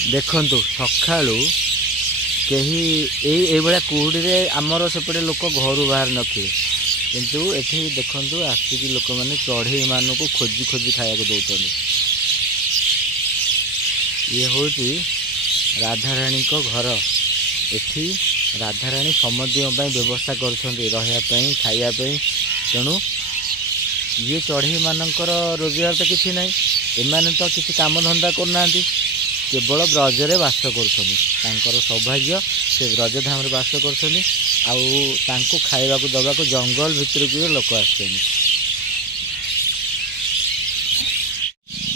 देखंतु सकाळू कहीं ये कुहुड़ी आमर सेपटे लोक घर बाहर नथिबे किंतु एठी देखंतु आसिक लोक मैंने चढ़ई मान को खोजी खोजी खाया दौरान ये हूँ राधाराणी घर एठी राधाराणी समझ व्यवस्था कर खायापी तेणु ये चढ़ई मानकर रोजगार तो किसी ना एमाने तो किसी काम धंदा करना केवल ब्रजरे बास कर सौभाग्य से ब्रजधाम बास कर खावा दबा को जंगल भितर को लोक आते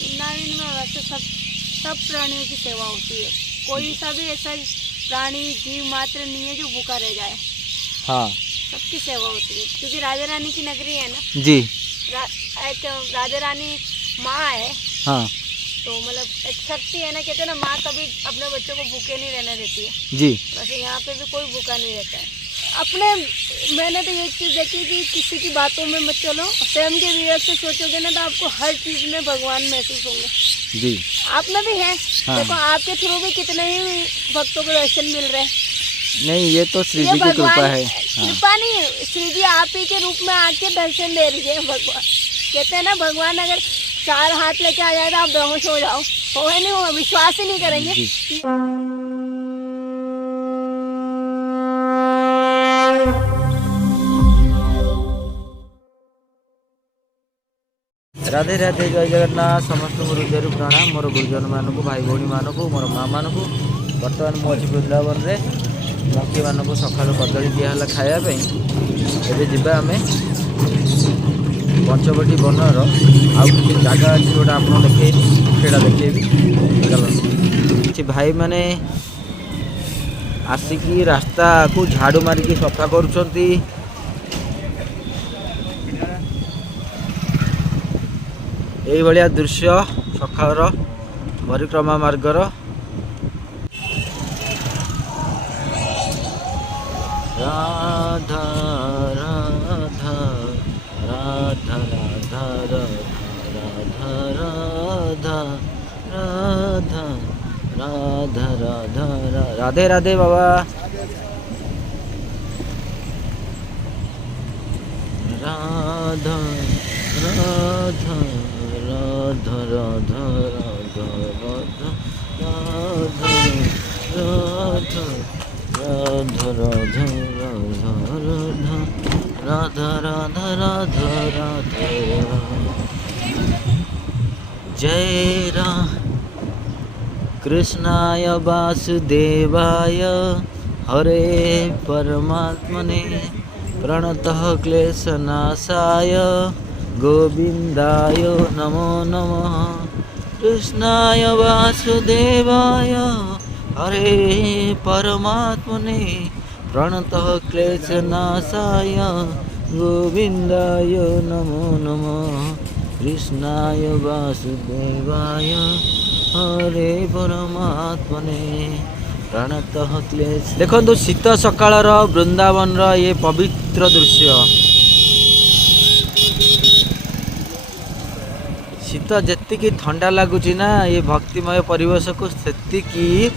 वृंदावन में वैसे सब प्राणियों की सेवा होती है। कोई सा भी ऐसा प्राणी जीव मात्र नहीं है जो भूखा रह जाए। हाँ, सबकी सेवा होती है क्योंकि राजा रानी की नगरी है ना जी। एक राजा रानी माँ है। हाँ, तो मतलब एक शक्ति है ना, कहते हैं ना माँ कभी अपने बच्चों को भूखे नहीं रहने देती है जी। वैसे यहाँ पे भी कोई भूखा नहीं रहता है। मैंने तो ये चीज़ देखी कि किसी की बातों में मत चलो, स्वयं के विवेक से सोचोगे ना तो आपको हर चीज़ में भगवान महसूस होंगे जी। आप में भी है। हाँ। देखो आपके थ्रू भी कितने ही भक्तों को दर्शन मिल रहे हैं। नहीं, ये तो श्री जी की कृपा है। कृपा नहीं, श्री जी आप ही के रूप में आके दर्शन दे रही है। भगवान कहते हैं ना, भगवान अगर 4 हाथ लेके आ जाए तो आप बेहोश हो जाओ, हो नहीं, हो विश्वास ही नहीं करेंगे। राधे राधे, जय जगन्नाथ। समस्त हृदय प्रणाम मोर गुरुजन मानक, भाई भौणी मानक, मोर माँ मानक। बर्तमान मुझे वृंदावन में मंकी मानक सका कदली दिहला खायापी। एवं जावा आम पंचवटी बनर आउ कि जगह अच्छी गोटे आप देखे देखी भाई मैंने आसिकी रास्ता को झाड़ू मारिकी सफा करुँच। यही भाया दृश्य सकाळ परिक्रमा मार्गर। राधा राधा राधा राधा राधा राधा राधा राधा राधा राधे राधे बाबा। राधा राधा राधा राधा राधा राधा राधा राधा राधा राधा राधा राधा राधा। जय राम कृष्णाय वासुदेवाय हरे परमात्मने प्रणतः क्लेशनाशाय गोविंदाय नमो नमः। कृष्णाय वासुदेवाय हरे परमात्मने प्रणतः क्लेशनाशाय गोविंदाय नमो नमः। कृष्णाय वासुदेवाय हरे परमात्मने प्रणतः क्लेश। देखो शीत सकाळ वृंदावन ये पवित्र दृश्य। शीत जी ठंडा लगुच ना, ये भक्तिमय परिवेश को से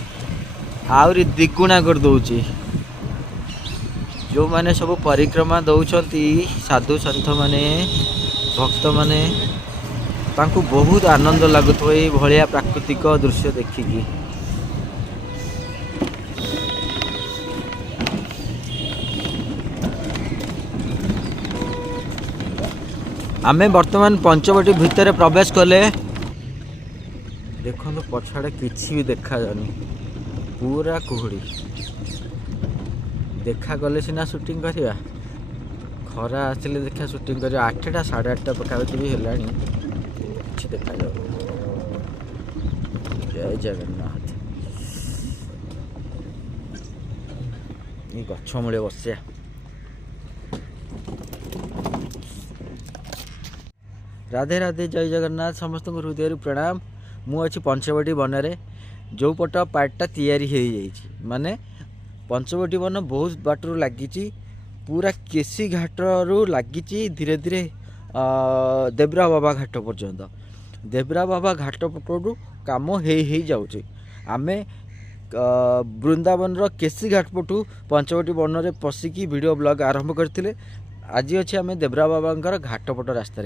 आहरी द्विगुणा कर दौची। जो मैंने सब परिक्रमा दौरान साधु सन्थ माने भक्त माने तांको बहुत आनंद लगुव ये भाया प्राकृतिक दृश्य देखिकी। आमे वर्तमान पंचवटी भितर प्रवेश कले। देखो पछाड़े किसी भी देखा जानी, पूरा कुहुड़ी। देखा गले सीना शूटिंग करिया, खरा आसिले देखा शूटिंग करिया। 8टा 8:30 पाखापाखि भी है, किसी देखा जाओ। जय जगन्नाथ। ये गछ मूले बसिया। राधे राधे, जय जगन्नाथ। समस्त हृदय प्रणाम। मु अच्छी पंचवटी बनरे जो पट पार्टा तैयारी हो माने पंचवटी वन बहुत बाटर लगी, पूरा केसी घाट रू लगी धीरे धीरे देवरा बाबा घाट पर्यंत। देवरा बाबा घाट पटू काम हो जाऊँच। आमे वृंदावन केसी घाट पटू पंचवटी वन में पशिकी वीडियो ब्लॉग आरंभ करथिले। आज अच्छे आम देवरा बाबा घाटपट रास्त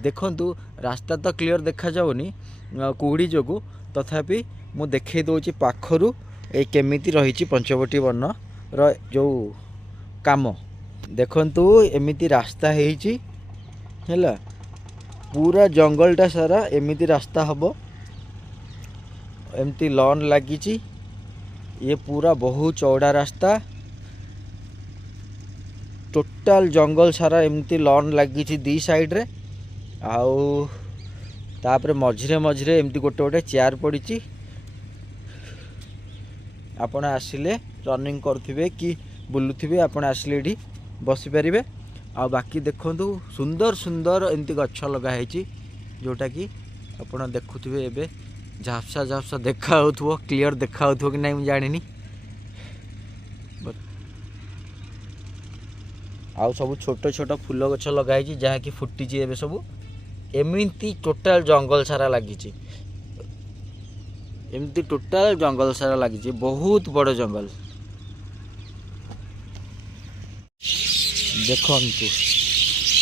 देखु रास्ता तो क्लीयर देखा जाऊनी कुहुड़ी जो तथापि मु देखे दौची पाखरु ए केमिति रही पंचवटी वन जो काम देखंतु एमिति रास्ता है पूरा जंगलटा सारा एमिति रास्ता हबो एमती लॉन लगी ये पूरा बहुत चौड़ा रास्ता टोटाल जंगल सारा एमती लॉन लगी दी साइड रे आउ तापरे मझिरे मझिरे एमती गोटे गोटे चेयर पड़ी आपण आसिले रनिंग करुथिबे कि बुलुथिबे आपण आसिले एठी बसी पारिबे। आ बाकी देखंतु सुंदर सुंदर एमती गछ लगा है जोटा कि आपण देखुथिबे एबे झापसा झापसा देखा होथुवो क्लियर देखा होथुवो कि नहीं जानिनी। आउ सब छोट छोट फूल गछ लगा है जहाँ कि फुटी एबे सब एमती टोटाल जंगल सारा लगी एमती टोटाल जंगल सारा लगी बहुत बड़ जंगल देखंतु।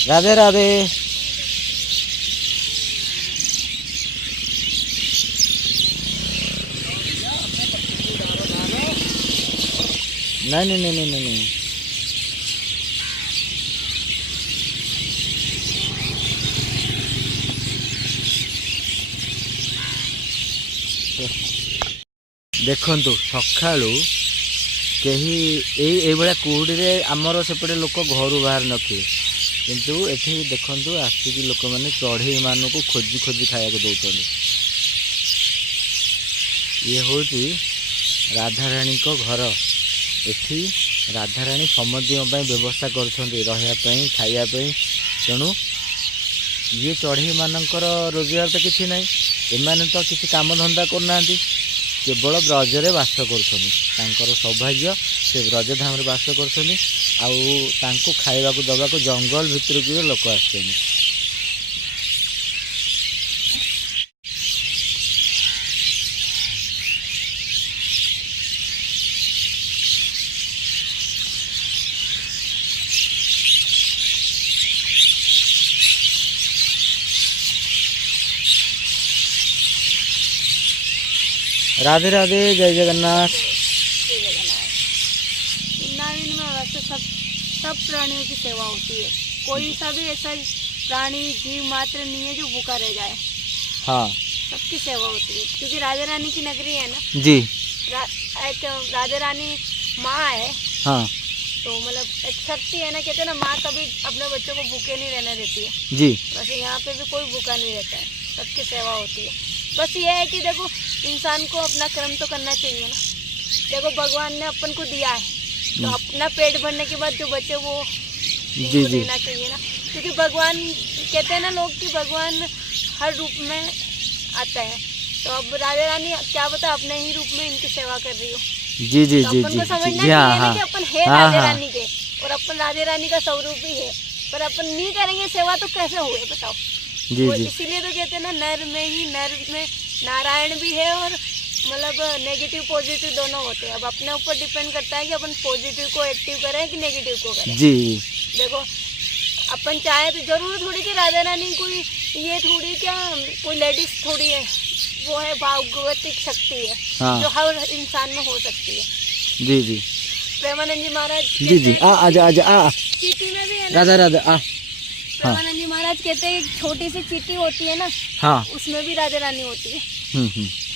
राधे राधे। नहीं नहीं नहीं नहीं नहीं देखंतु सकाळू कहीं भाया कुहुड़ी आमर सेपटे लोक घर बाहर नथिबे किंतु एठी देखंतु आसिकी लोक मैंने चढ़ई मान को खोजी खोजी खाया दौरान ये हूँ राधाराणी को घर एठी राधाराणी समझ व्यवस्था करवाई खायापी तेणु ये चढ़ई मानकर रोजगार तो किसी ना एमाने तो किसी काम धंदा करना केवल ब्रजरे बास कर सौभाग्य से ब्रजधाम बास कर खाइबा दबा को जंगल भितर को लोक आस राधे राधे जय जगन्नाथ। वृंदावन में वैसे सब प्राणियों की सेवा होती है। कोई सा भी ऐसा प्राणी जीव मात्र नहीं है जो भूखा रह जाए। हाँ सबकी सेवा होती है क्योंकि राधा रानी की नगरी है ना जी। एक राधा रानी माँ है। हाँ तो मतलब एक शक्ति है ना, कहते हैं ना माँ कभी अपने बच्चों को भूखे नहीं रहने देती है जी। वैसे यहाँ पे भी कोई भूखा नहीं रहता है, सबकी सेवा होती है। बस ये है कि देखो इंसान को अपना कर्म तो करना चाहिए ना। देखो भगवान ने अपन को दिया है तो अपना पेट भरने के बाद जो बचे वो जी देना चाहिए ना, क्योंकि भगवान कहते हैं ना लोग कि भगवान हर रूप में आता है। तो अब राधा रानी क्या बता अपने ही रूप में इनकी सेवा कर रही हो। जी जी तो जी अपन जी को समझना जी। चाहिए हाँ ना कि अपन है राधा रानी के और अपन राधा रानी का स्वरूप भी है, पर अपन नहीं करेंगे सेवा तो कैसे हुए बताओ। जी जी। इसीलिए तो कहते हैं ना नर में नारायण भी है और मतलब नेगेटिव पॉजिटिव दोनों होते हैं। अब अपने ऊपर डिपेंड करता है कि अपन पॉजिटिव को एक्टिव करें कि नेगेटिव को करें। जी देखो अपन चाहे तो जरूर थोड़ी कि राधा रानी कोई ये थोड़ी क्या कोई लेडीज थोड़ी है, वो है भगवतिक शक्ति है। हाँ। जो हर इंसान में हो सकती है। जी जी। प्रेमानंद जी महाराज जी जी। आजा आजा आ चीटी में भी है ना, राधा राधा आ। प्रेमानंद जी महाराज कहते हैं छोटी सी चीटी होती है ना, हाँ उसमें भी राधा रानी होती है।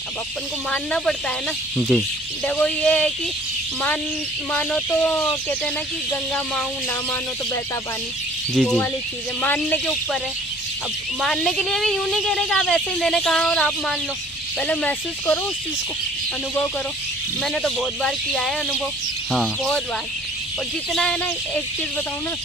अब अपन को मानना पड़ता है ना। जी। देखो ये है कि मानो तो कहते हैं ना कि गंगा माऊं, ना मानो तो बहता पानी। जी वो जी। वाली चीज है, मानने के ऊपर है। अब मानने के लिए भी यूं नहीं कह रहे कि आप ऐसे ही मैंने कहा और आप मान लो, पहले महसूस करो उस चीज को, अनुभव करो। मैंने तो बहुत बार किया है अनुभव। हाँ। बहुत बार। और जितना है ना, एक चीज बताऊं ना,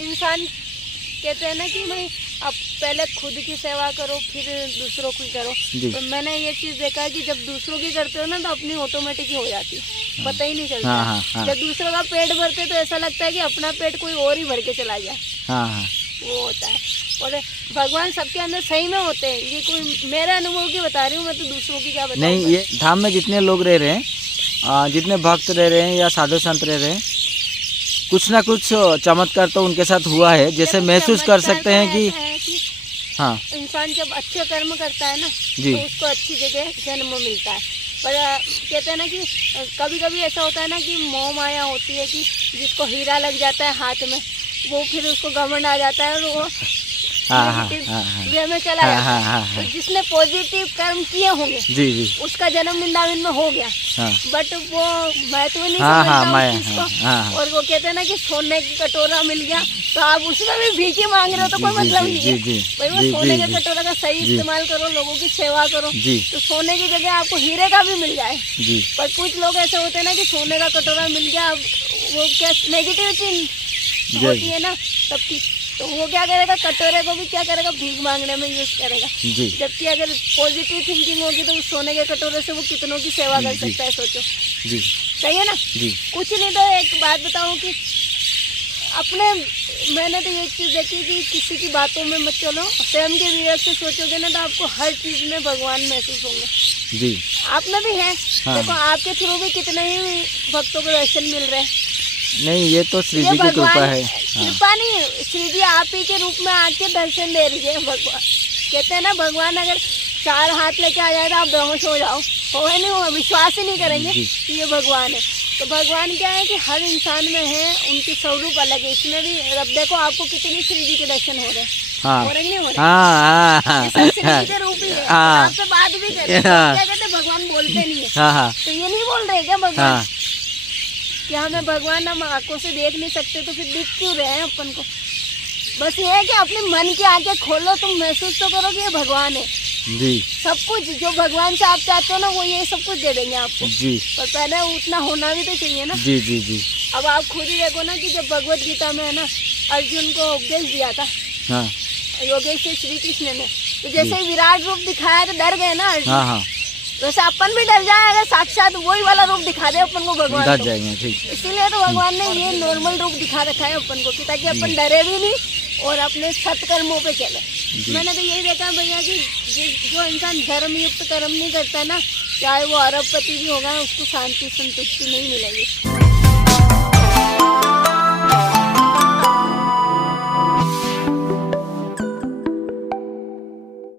इंसान कहते हैं ना कि भाई आप पहले खुद की सेवा करो फिर दूसरों की करो। तो मैंने ये चीज देखा है कि जब दूसरों की करते हो ना तो अपनी ऑटोमेटिक ही हो जाती है, पता ही नहीं चलता। हाँ। जब दूसरों का पेट भरते तो ऐसा लगता है कि अपना पेट कोई और ही भर के चला जाए। हाँ। वो होता है। और भगवान सबके अंदर सही में होते हैं। ये कोई मेरे अनुभव की बता रही हूँ, मैं तो दूसरों की क्या बताऊँ। नहीं, ये धाम में जितने लोग रह रहे हैं, जितने भक्त रह रहे हैं या साधु संत रह रहे हैं, कुछ ना कुछ चमत्कार तो उनके साथ हुआ है। जैसे महसूस कर सकते हैं कि हाँ इंसान जब अच्छे कर्म करता है ना जी। तो उसको अच्छी जगह जन्म मिलता है। पर कहते हैं ना कि कभी कभी ऐसा होता है ना कि मोह माया होती है कि जिसको हीरा लग जाता है हाथ में, वो फिर उसको घमंड आ जाता है और वो नेगेटिव वे में चला जाता है। तो जिसने पॉजिटिव कर्म किए होंगे जी जी उसका जन्म वृंदावन में हो गया, बट वो महत्व नहीं समझता उस चीज को। और वो कहते हैं ना कि सोने की कटोरा मिल गया तो आप उसमें भी भीख मांग रहे हो तो कोई मतलब नहीं है भाई। वो सोने के कटोरा का सही इस्तेमाल करो, लोगों की सेवा करो, तो सोने की जगह आपको हीरे का भी मिल जाए। पर कुछ लोग ऐसे होते हैं ना कि सोने का कटोरा मिल गया, वो क्या नेगेटिविटी होती है ना सबकी, तो वो क्या करेगा, कटोरे को भी क्या करेगा, भीख मांगने में यूज करेगा। जबकि अगर पॉजिटिव थिंकिंग होगी तो उस सोने के कटोरे से वो कितनों की सेवा कर सकता है, सोचो। सही है ना। कुछ नहीं तो एक बात बताऊं कि अपने मैंने तो एक चीज देखी कि किसी की बातों में मत चलो, स्वयं के विवेक से सोचोगे ना तो आपको हर चीज में भगवान महसूस होंगे। जी आप में भी है। देखो आपके थ्रू भी कितने ही भक्तों को दर्शन मिल रहे हैं। नहीं, ये तो श्री जी की कृपा है। कृपा नहीं, श्री जी आप ही के रूप में आके दर्शन दे रही है। भगवान कहते हैं ना, भगवान अगर 4 हाथ लेके आ जाए तो आप बेहोश हो जाओ, हो नहीं, हो विश्वास ही नहीं करेंगे कि ये भगवान है। तो भगवान क्या है कि हर इंसान में है, उनकी स्वरूप अलग है। इसमें भी अब देखो आपको कितनी श्री जी के दर्शन हो रहे हैं, हो रहे नहीं हो रहे, ये सब श्री जी के रूप ही है। आपसे बात भी कर रहे हैं, क्या कहते भगवान बोलते नहीं है, तो ये नहीं बोल रहे क्या भगवान कि हमें भगवान हम आंखों से देख नहीं सकते, तो फिर दिख क्यों रहे हैं अपन को। बस ये है कि अपने मन की आंखें खोलो, तुम महसूस तो करो कि ये भगवान है जी। सब कुछ जो भगवान से आप चाहते हो ना वो ये सब कुछ दे देंगे आपको जी। पर पहले उतना होना भी तो चाहिए ना। जी जी जी। अब आप खुद ही देखो ना कि जब भगवत गीता में है ना अर्जुन को उपदेश दिया था, योगेश से श्री कृष्ण ने, तो जैसे ही विराट रूप दिखाया तो डर गए ना अर्जुन। वैसे अपन भी डर जाए अगर साक्षात वही वाला रूप दिखा दे अपन को भगवान, डर जाएंगे। ठीक, इसीलिए तो भगवान ने ये नॉर्मल रूप दिखा रखा है अपन को कि ताकि अपन डरे भी नहीं और अपने सत्कर्मों पे चले। मैंने तो यही देखा भैया कि जो इंसान धर्म युक्त कर्म नहीं करता ना, चाहे वो अरबपति भी होगा, उसको शांति संतुष्टि नहीं मिलेगी।